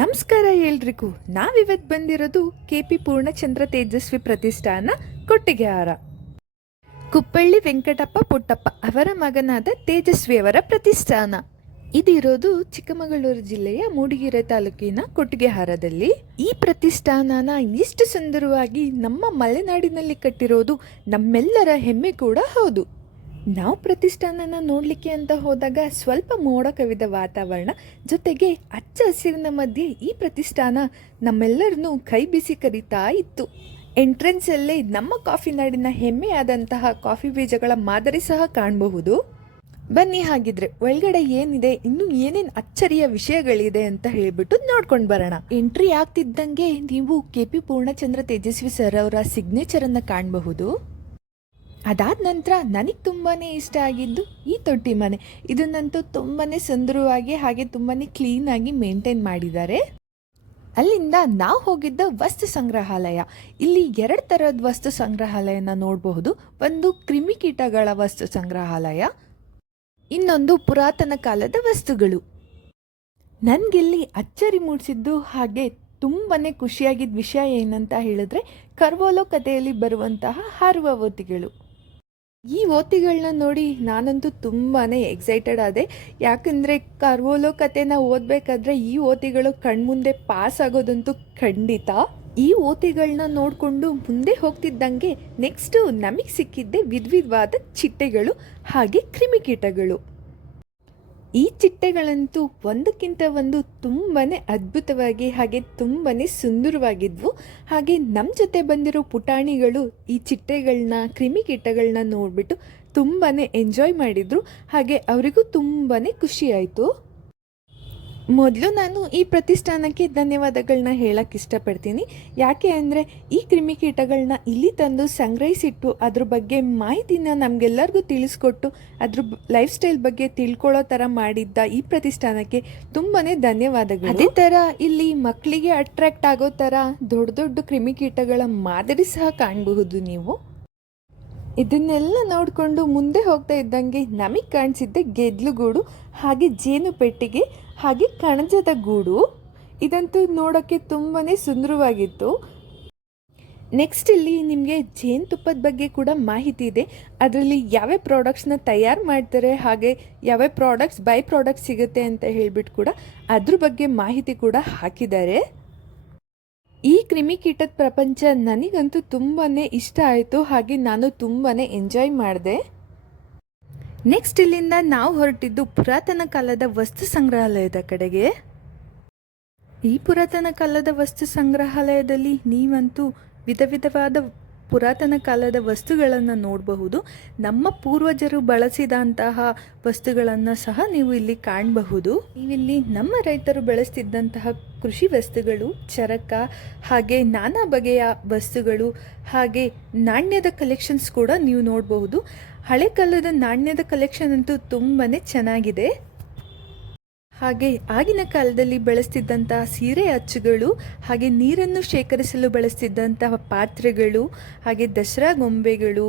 ನಮಸ್ಕಾರ ಎಲ್ರಿಗೂ. ನಾವಿವತ್ತು ಬಂದಿರೋದು ಕೆ ಪಿ ಪೂರ್ಣಚಂದ್ರ ತೇಜಸ್ವಿ ಪ್ರತಿಷ್ಠಾನ ಕೊಟ್ಟಿಗೆಹಾರ ಕುಪ್ಪಳ್ಳಿ ವೆಂಕಟಪ್ಪ ಪುಟ್ಟಪ್ಪ ಅವರ ಮಗನಾದ ತೇಜಸ್ವಿ ಅವರ ಪ್ರತಿಷ್ಠಾನ. ಇದಿರೋದು ಚಿಕ್ಕಮಗಳೂರು ಜಿಲ್ಲೆಯ ಮೂಡಿಗೆರೆ ತಾಲೂಕಿನ ಕೊಟ್ಟಿಗೆಹಾರದಲ್ಲಿ ಈ ಪ್ರತಿಷ್ಠಾನನ ಇಷ್ಟು ಸುಂದರವಾಗಿ ನಮ್ಮ ಮಲೆನಾಡಿನಲ್ಲಿ ಕಟ್ಟಿರೋದು ನಮ್ಮೆಲ್ಲರ ಹೆಮ್ಮೆ ಕೂಡ ಹೌದು. ನಾವು ಪ್ರತಿಷ್ಠಾನನ ನೋಡಲಿಕ್ಕೆ ಅಂತ ಹೋದಾಗ ಸ್ವಲ್ಪ ಮೋಡ ಕವಿದ ವಾತಾವರಣ, ಜೊತೆಗೆ ಹಚ್ಚ ಹಸಿರಿನ ಮಧ್ಯೆ ಈ ಪ್ರತಿಷ್ಠಾನ ನಮ್ಮೆಲ್ಲರನ್ನೂ ಕೈ ಬಿಸಿ ಕರೀತಾ ಇತ್ತು. ಎಂಟ್ರೆನ್ಸಲ್ಲೇ ನಮ್ಮ ಕಾಫಿ ನಾಡಿನ ಹೆಮ್ಮೆಯಾದಂತಹ ಕಾಫಿ ಬೀಜಗಳ ಮಾದರಿ ಸಹ ಕಾಣಬಹುದು. ಬನ್ನಿ ಹಾಗಿದ್ರೆ, ಒಳಗಡೆ ಏನಿದೆ, ಇನ್ನೂ ಏನೇನು ಅಚ್ಚರಿಯ ವಿಷಯಗಳಿದೆ ಅಂತ ಹೇಳ್ಬಿಟ್ಟು ನೋಡ್ಕೊಂಡು ಬರೋಣ. ಎಂಟ್ರಿ ಆಗ್ತಿದ್ದಂಗೆ ನೀವು K P Poornachandra Tejasvi sir ಅವರ ಸಿಗ್ನೇಚರನ್ನು ಕಾಣಬಹುದು. ಅದಾದ ನಂತರ ನನಗೆ ತುಂಬಾ ಇಷ್ಟ ಆಗಿದ್ದು ಈ ತೊಟ್ಟಿ ಮನೆ. ಇದನ್ನಂತೂ ತುಂಬಾ ಸುಂದರವಾಗಿ ಹಾಗೆ ತುಂಬಾ ಕ್ಲೀನಾಗಿ ಮೇಂಟೈನ್ ಮಾಡಿದ್ದಾರೆ. ಅಲ್ಲಿಂದ ನಾವು ಹೋಗಿದ್ದ ವಸ್ತು ಸಂಗ್ರಹಾಲಯ. ಇಲ್ಲಿ ಎರಡು ಥರದ ವಸ್ತು ಸಂಗ್ರಹಾಲಯನ ನೋಡಬಹುದು. ಒಂದು ಕ್ರಿಮಿಕೀಟಗಳ ವಸ್ತು ಸಂಗ್ರಹಾಲಯ. ಇನ್ನೊಂದು ಪುರಾತನ ಕಾಲದ ವಸ್ತುಗಳು. ನನಗಿಲ್ಲಿ ಅಚ್ಚರಿ ಮೂಡಿಸಿದ್ದು ಹಾಗೆ ತುಂಬಾ ಖುಷಿಯಾಗಿದ್ದ ವಿಷಯ ಏನಂತ ಹೇಳಿದ್ರೆ ಕರ್ವೋಲೋ ಕಥೆಯಲ್ಲಿ ಬರುವಂತಹ ಹಾರುವ ಓತಿಗಳು ಈ ಓತಿಗಳನ್ನ ನೋಡಿ ನಾನಂತೂ ತುಂಬಾ ಎಕ್ಸೈಟೆಡ್ ಆದೆ. ಯಾಕಂದರೆ ಕರ್ವೋಲೋ ಕಥೆನ ಓದಬೇಕಾದ್ರೆ ಈ ಓತಿಗಳು ಕಣ್ಮುಂದೆ ಪಾಸ್ ಆಗೋದಂತೂ ಖಂಡಿತ. ಈ ಓತಿಗಳನ್ನ ನೋಡಿಕೊಂಡು ಮುಂದೆ ಹೋಗ್ತಿದ್ದಂಗೆ ನೆಕ್ಸ್ಟು ನಮಗೆ ಸಿಕ್ಕಿದ್ದೆ ವಿಧವಿಧವಾದ ಚಿಟ್ಟೆಗಳು ಹಾಗೆ ಕ್ರಿಮಿಕೀಟಗಳು. ಈ ಚಿಟ್ಟೆಗಳಂತೂ ಒಂದಕ್ಕಿಂತ ಒಂದು ತುಂಬಾ ಅದ್ಭುತವಾಗಿ ಹಾಗೆ ತುಂಬಾ ಸುಂದರವಾಗಿದ್ವು. ಹಾಗೆ ನಮ್ಮ ಜೊತೆ ಬಂದಿರೋ ಪುಟಾಣಿಗಳು ಈ ಚಿಟ್ಟೆಗಳನ್ನ ಕ್ರಿಮಿಕೀಟಗಳನ್ನ ನೋಡಿಬಿಟ್ಟು ತುಂಬಾ ಎಂಜಾಯ್ ಮಾಡಿದರು. ಹಾಗೆ ಅವರಿಗೂ ತುಂಬಾ ಖುಷಿಯಾಯಿತು ಮೊದಲು ನಾನು ಈ ಪ್ರತಿಷ್ಠಾನಕ್ಕೆ ಧನ್ಯವಾದಗಳನ್ನ ಹೇಳಕ್ಕೆ ಇಷ್ಟಪಡ್ತೀನಿ. ಯಾಕೆ ಅಂದರೆ ಈ ಕ್ರಿಮಿಕೀಟಗಳನ್ನ ಇಲ್ಲಿ ತಂದು ಸಂಗ್ರಹಿಸಿಟ್ಟು ಅದ್ರ ಬಗ್ಗೆ ಮಾಹಿತಿನ ನಮಗೆಲ್ಲರಿಗೂ ತಿಳಿಸ್ಕೊಟ್ಟು ಅದ್ರ ಲೈಫ್ ಸ್ಟೈಲ್ ಬಗ್ಗೆ ತಿಳ್ಕೊಳ್ಳೋ ಥರ ಮಾಡಿದ್ದ ಈ ಪ್ರತಿಷ್ಠಾನಕ್ಕೆ ತುಂಬಾ ಧನ್ಯವಾದಗಳು. ಅದೇ ಥರ ಇಲ್ಲಿ ಮಕ್ಕಳಿಗೆ ಅಟ್ರಾಕ್ಟ್ ಆಗೋ ಥರ ದೊಡ್ಡ ದೊಡ್ಡ ಕ್ರಿಮಿಕೀಟಗಳ ಮಾದರಿ ಸಹ ಕಾಣಬಹುದು ನೀವು. ಇದನ್ನೆಲ್ಲ ನೋಡಿಕೊಂಡು ಮುಂದೆ ಹೋಗ್ತಾ ಇದ್ದಂಗೆ ನಮಗೆ ಕಾಣಿಸಿದ್ದೆ ಗೆದ್ಲುಗೂಡು, ಹಾಗೆ ಜೇನು ಪೆಟ್ಟಿಗೆ ಹಾಗೆ ಕಣಜದ ಗೂಡು. ಇದಂತೂ ನೋಡೋಕ್ಕೆ ತುಂಬಾ ಸುಂದರವಾಗಿತ್ತು. ನೆಕ್ಸ್ಟ್ ಇಲ್ಲಿ ನಿಮಗೆ ಜೇನುತುಪ್ಪದ ಬಗ್ಗೆ ಕೂಡ ಮಾಹಿತಿ ಇದೆ. ಅದರಲ್ಲಿ ಯಾವ್ಯಾವ ಪ್ರಾಡಕ್ಟ್ಸ್ನ ತಯಾರು ಮಾಡ್ತಾರೆ, ಹಾಗೆ ಯಾವ್ಯಾವ ಪ್ರಾಡಕ್ಟ್ಸ್ ಬೈ ಪ್ರಾಡಕ್ಟ್ಸ್ ಸಿಗುತ್ತೆ ಅಂತ ಹೇಳಿಬಿಟ್ಟು ಕೂಡ ಅದ್ರ ಬಗ್ಗೆ ಮಾಹಿತಿ ಕೂಡ ಹಾಕಿದ್ದಾರೆ. ಈ ಕ್ರಿಮಿಕೀಟದ ಪ್ರಪಂಚ ನನಗಂತೂ ತುಂಬಾ ಇಷ್ಟ ಆಯಿತು. ಹಾಗೆ ನಾನು ತುಂಬಾ ಎಂಜಾಯ್ ಮಾಡಿದೆ. ನೆಕ್ಸ್ಟ್ ಇಲ್ಲಿಂದ ನಾವು ಹೊರಟಿದ್ದು ಪುರಾತನ ಕಾಲದ ವಸ್ತು ಸಂಗ್ರಹಾಲಯದ ಕಡೆಗೆ. ಈ ಪುರಾತನ ಕಾಲದ ವಸ್ತು ಸಂಗ್ರಹಾಲಯದಲ್ಲಿ ನೀವಂತೂ ವಿಧ ವಿಧವಾದ ಪುರಾತನ ಕಾಲದ ವಸ್ತುಗಳನ್ನು ನೋಡಬಹುದು. ನಮ್ಮ ಪೂರ್ವಜರು ಬಳಸಿದಂತಹ ವಸ್ತುಗಳನ್ನು ಸಹ ನೀವು ಇಲ್ಲಿ ಕಾಣಬಹುದು. ನೀವಿಲ್ಲಿ ನಮ್ಮ ರೈತರು ಬಳಸ್ತಿದ್ದಂತಹ ಕೃಷಿ ವಸ್ತುಗಳು, ಚರಕ, ಹಾಗೆ ನಾನಾ ಬಗೆಯ ವಸ್ತುಗಳು, ಹಾಗೆ ನಾಣ್ಯದ ಕಲೆಕ್ಷನ್ಸ್ ಕೂಡ ನೀವು ನೋಡಬಹುದು. ಹಳೆ ಕಾಲದ ನಾಣ್ಯದ ಕಲೆಕ್ಷನ್ ಅಂತೂ ತುಂಬಾ ಚೆನ್ನಾಗಿದೆ. ಹಾಗೆ ಆಗಿನ ಕಾಲದಲ್ಲಿ ಬಳಸ್ತಿದ್ದಂತಹ ಸೀರೆ ಅಚ್ಚುಗಳು, ಹಾಗೆ ನೀರನ್ನು ಶೇಖರಿಸಲು ಬಳಸ್ತಿದ್ದಂತಹ ಪಾತ್ರೆಗಳು, ಹಾಗೆ ದಸರಾ ಗೊಂಬೆಗಳು,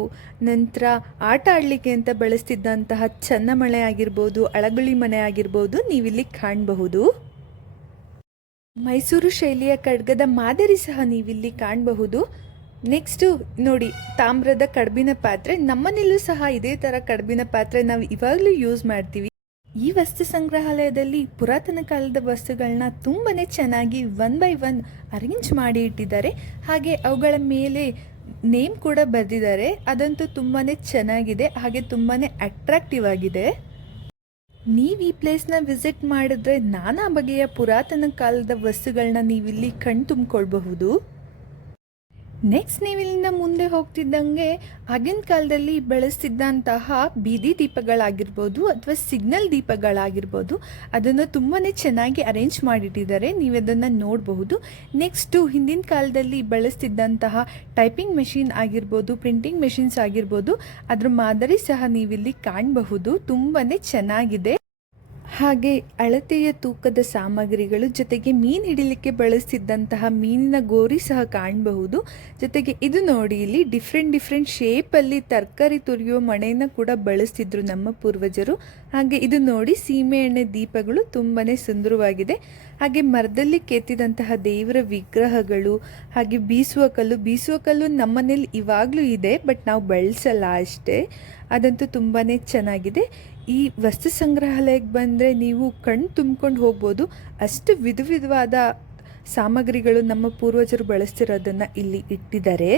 ನಂತರ ಆಟ ಆಡಲಿಕ್ಕೆ ಅಂತ ಬಳಸ್ತಿದ್ದಂತಹ ಚನ್ನಮಳೆ ಆಗಿರ್ಬೋದು, ಅಳಗುಳಿ ಮನೆ ಆಗಿರ್ಬೋದು ನೀವಿಲ್ಲಿ ಕಾಣಬಹುದು. ಮೈಸೂರು ಶೈಲಿಯ ಖಡ್ಗದ ಮಾದರಿ ಸಹ ನೀವಿಲ್ಲಿ ಕಾಣಬಹುದು. ನೆಕ್ಸ್ಟು ನೋಡಿ, ತಾಮ್ರದ ಕಡ್ಬಿನ ಪಾತ್ರೆ. ನಮ್ಮನೆಯಲ್ಲೂ ಸಹ ಇದೇ ಥರ ಕಡ್ಬಿನ ಪಾತ್ರೆ ನಾವು ಇವಾಗಲೂ ಯೂಸ್ ಮಾಡ್ತೀವಿ. ಈ ವಸ್ತು ಸಂಗ್ರಹಾಲಯದಲ್ಲಿ ಪುರಾತನ ಕಾಲದ ವಸ್ತುಗಳನ್ನ ತುಂಬಾ ಚೆನ್ನಾಗಿ ಒನ್ ಬೈ ಒನ್ ಅರೇಂಜ್ ಮಾಡಿ ಇಟ್ಟಿದ್ದಾರೆ. ಹಾಗೆ ಅವುಗಳ ಮೇಲೆ ನೇಮ್ ಕೂಡ ಬರೆದಿದ್ದಾರೆ. ಅದಂತೂ ತುಂಬಾ ಚೆನ್ನಾಗಿದೆ. ಹಾಗೆ ತುಂಬಾ ಅಟ್ರಾಕ್ಟಿವ್ ಆಗಿದೆ. ನೀವು ಈ ಪ್ಲೇಸ್ನ ವಿಸಿಟ್ ಮಾಡಿದ್ರೆ ನಾನಾ ಬಗೆಯ ಪುರಾತನ ಕಾಲದ ವಸ್ತುಗಳನ್ನ ನೀವಿಲ್ಲಿ ಕಣ್ ತುಂಬಿಕೊಳ್ಬಹುದು ನೆಕ್ಸ್ಟ್ ನೀವಿಲ್ಲಿಂದ ಮುಂದೆ ಹೋಗ್ತಿದ್ದಂಗೆ ಆಗಿನ ಕಾಲದಲ್ಲಿ ಬಳಸ್ತಿದ್ದಂತಹ ಬೀದಿ ದೀಪಗಳಾಗಿರ್ಬೋದು ಅಥವಾ ಸಿಗ್ನಲ್ ದೀಪಗಳಾಗಿರ್ಬೋದು ಅದನ್ನು ತುಂಬಾ ಚೆನ್ನಾಗಿ ಅರೇಂಜ್ ಮಾಡಿಟ್ಟಿದ್ದಾರೆ. ನೀವು ಅದನ್ನು ನೋಡಬಹುದು. ನೆಕ್ಸ್ಟು ಹಿಂದಿನ ಕಾಲದಲ್ಲಿ ಬಳಸ್ತಿದ್ದಂತಹ ಟೈಪಿಂಗ್ ಮೆಷಿನ್ ಆಗಿರ್ಬೋದು, ಪ್ರಿಂಟಿಂಗ್ ಮೆಷಿನ್ಸ್ ಆಗಿರ್ಬೋದು, ಅದರ ಮಾದರಿ ಸಹ ನೀವಿಲ್ಲಿ ಕಾಣಬಹುದು. ತುಂಬಾ ಚೆನ್ನಾಗಿದೆ. ಹಾಗೆ ಅಳತೆಯ ತೂಕದ ಸಾಮಗ್ರಿಗಳು ಜೊತೆಗೆ ಮೀನು ಹಿಡಿಲಿಕ್ಕೆ ಬಳಸ್ತಿದ್ದಂತಹ ಮೀನಿನ ಗೋರಿ ಸಹ ಕಾಣಬಹುದು. ಜೊತೆಗೆ ಇದು ನೋಡಿ ಇಲ್ಲಿ ಡಿಫ್ರೆಂಟ್ ಡಿಫ್ರೆಂಟ್ ಶೇಪಲ್ಲಿ ತರಕಾರಿ ತುರಿಯೋ ಮಣೆನ ಕೂಡ ಬಳಸ್ತಿದ್ರು ನಮ್ಮ ಪೂರ್ವಜರು. ಹಾಗೆ ಇದು ನೋಡಿ ಸೀಮೆಎಣ್ಣೆ ದೀಪಗಳು ತುಂಬಾ ಸುಂದರವಾಗಿದೆ. ಹಾಗೆ ಮರದಲ್ಲಿ ಕೆತ್ತಿದಂತಹ ದೇವರ ವಿಗ್ರಹಗಳು, ಹಾಗೆ ಬೀಸುವ ಕಲ್ಲು ಬೀಸುವ ಕಲ್ಲು ನಮ್ಮನೇಲಿ ಇವಾಗಲೂ ಇದೆ, ಬಟ್ ನಾವು ಬಳಸಲ್ಲ ಅಷ್ಟೇ. ಅದಂತೂ ತುಂಬಾ ಚೆನ್ನಾಗಿದೆ. ಈ ವಸ್ತು ಸಂಗ್ರಹಾಲಯಕ್ಕೆ ಬಂದರೆ ನೀವು ಕಣ್ಣು ತುಂಬ್ಕೊಂಡು ಹೋಗ್ಬೋದು. ಅಷ್ಟು ವಿಧ ವಿಧವಾದ ಸಾಮಗ್ರಿಗಳು ನಮ್ಮ ಪೂರ್ವಜರು ಬಳಸ್ತಿರೋದನ್ನು ಇಲ್ಲಿ ಇಟ್ಟಿದ್ದಾರೆ.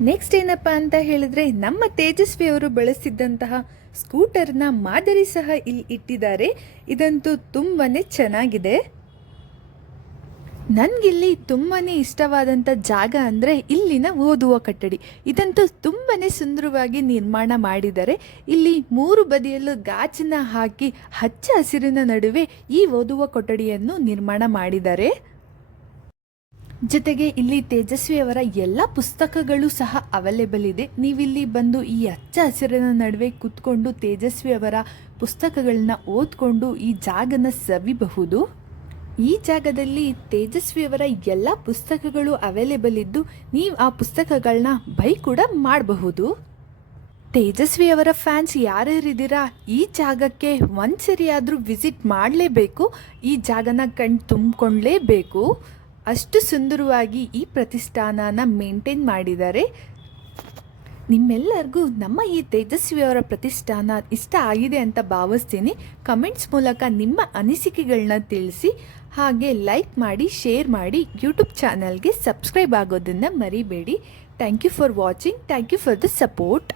ನೆಕ್ಸ್ಟ್ ಏನಪ್ಪ ಅಂತ ಹೇಳಿದ್ರೆ, ನಮ್ಮ ತೇಜಸ್ವಿ ಅವರು ಬಳಸ್ತಿದ್ದಂತಹ ಸ್ಕೂಟರ್ನ ಮಾದರಿ ಸಹ ಇಲ್ಲಿ ಇಟ್ಟಿದ್ದಾರೆ. ಇದಂತೂ ತುಂಬಾ ಚೆನ್ನಾಗಿದೆ. ನನಗಿಲ್ಲಿ ತುಂಬಾ ಇಷ್ಟವಾದಂಥ ಜಾಗ ಅಂದರೆ ಇಲ್ಲಿನ ಓದುವ ಕಟ್ಟಡಿ. ಇದಂತೂ ತುಂಬಾ ಸುಂದರವಾಗಿ ನಿರ್ಮಾಣ ಮಾಡಿದ್ದಾರೆ. ಇಲ್ಲಿ ಮೂರು ಬದಿಯಲ್ಲೂ ಗಾಜಿನ ಹಾಕಿ ಹಚ್ಚ ಹಸಿರಿನ ನಡುವೆ ಈ ಓದುವ ಕೊಠಡಿಯನ್ನು ನಿರ್ಮಾಣ ಮಾಡಿದ್ದಾರೆ. ಜೊತೆಗೆ ಇಲ್ಲಿ ತೇಜಸ್ವಿಯವರ ಎಲ್ಲ ಪುಸ್ತಕಗಳು ಸಹ ಅವೈಲೇಬಲ್ ಇದೆ. ನೀವಿಲ್ಲಿ ಬಂದು ಈ ಹಚ್ಚ ಹಸಿರಿನ ನಡುವೆ ಕೂತ್ಕೊಂಡು ತೇಜಸ್ವಿಯವರ ಪುಸ್ತಕಗಳನ್ನ ಓದ್ಕೊಂಡು ಈ ಜಾಗನ ಸವಿಬಹುದು. ಈ ಜಾಗದಲ್ಲಿ ತೇಜಸ್ವಿಯವರ ಎಲ್ಲ ಪುಸ್ತಕಗಳು ಅವೈಲೇಬಲ್ ಇದ್ದು ನೀವು ಆ ಪುಸ್ತಕಗಳನ್ನ ಬೈ ಕೂಡ ಮಾಡಬಹುದು. ತೇಜಸ್ವಿಯವರ ಫ್ಯಾನ್ಸ್ ಯಾರ್ಯಾರಿದ್ದೀರಾ? ಈ ಜಾಗಕ್ಕೆ ಒಂದು ಸರಿಯಾದರೂ ವಿಸಿಟ್ ಮಾಡಲೇಬೇಕು. ಈ ಜಾಗನ ಕಣ್ ತುಂಬಿಕೊಳ್ಳೇಬೇಕು ಅಷ್ಟು ಸುಂದರವಾಗಿ ಈ ಪ್ರತಿಷ್ಠಾನನ ಮೇಂಟೈನ್ ಮಾಡಿದ್ದಾರೆ ನಿಮ್ಮೆಲ್ಲರಿಗೂ ನಮ್ಮ ಈ ತೇಜಸ್ವಿಯವರ ಪ್ರತಿಷ್ಠಾನ ಇಷ್ಟ ಆಗಿದೆ ಅಂತ ಭಾವಿಸ್ತೀನಿ. ಕಮೆಂಟ್ಸ್ ಮೂಲಕ ನಿಮ್ಮ ಅನಿಸಿಕೆಗಳನ್ನ ತಿಳಿಸಿ, ಹಾಗೆ ಲೈಕ್ ಮಾಡಿ ಶೇರ್ ಮಾಡಿ ಯೂಟ್ಯೂಬ್ ಚಾನಲ್ಗೆ ಸಬ್ಸ್ಕ್ರೈಬ್ ಆಗೋದನ್ನು ಮರಿಬೇಡಿ. Thank you for watching thank you for the support